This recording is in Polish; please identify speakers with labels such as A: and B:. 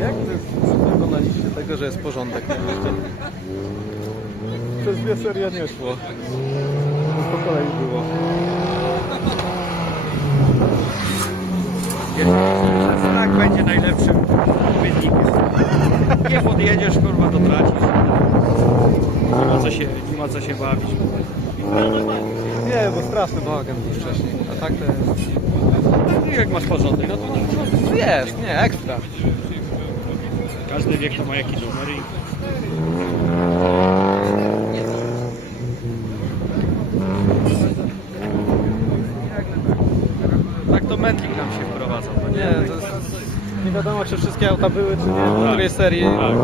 A: Jak wy dokonaliście tego, że jest porządek? Przez dwie serie nie szło. Po kolei było.
B: Znak będzie najlepszym wynikiem. Nie podjedziesz, kurwa, to tracisz. Nie ma co się, nie ma co się bawić.
A: Nie, bo straszny bałagan był wcześniej. A tak to jest...
B: No, Jak masz porządek, no to.
A: No jest, nie, ekstra.
B: Każdy wie, kto ma jaki numer i
A: Tak to mętlik nam się wprowadzał. No nie, to jest... Nie wiadomo, czy wszystkie auta były, czy nie, w której serii.
B: tak.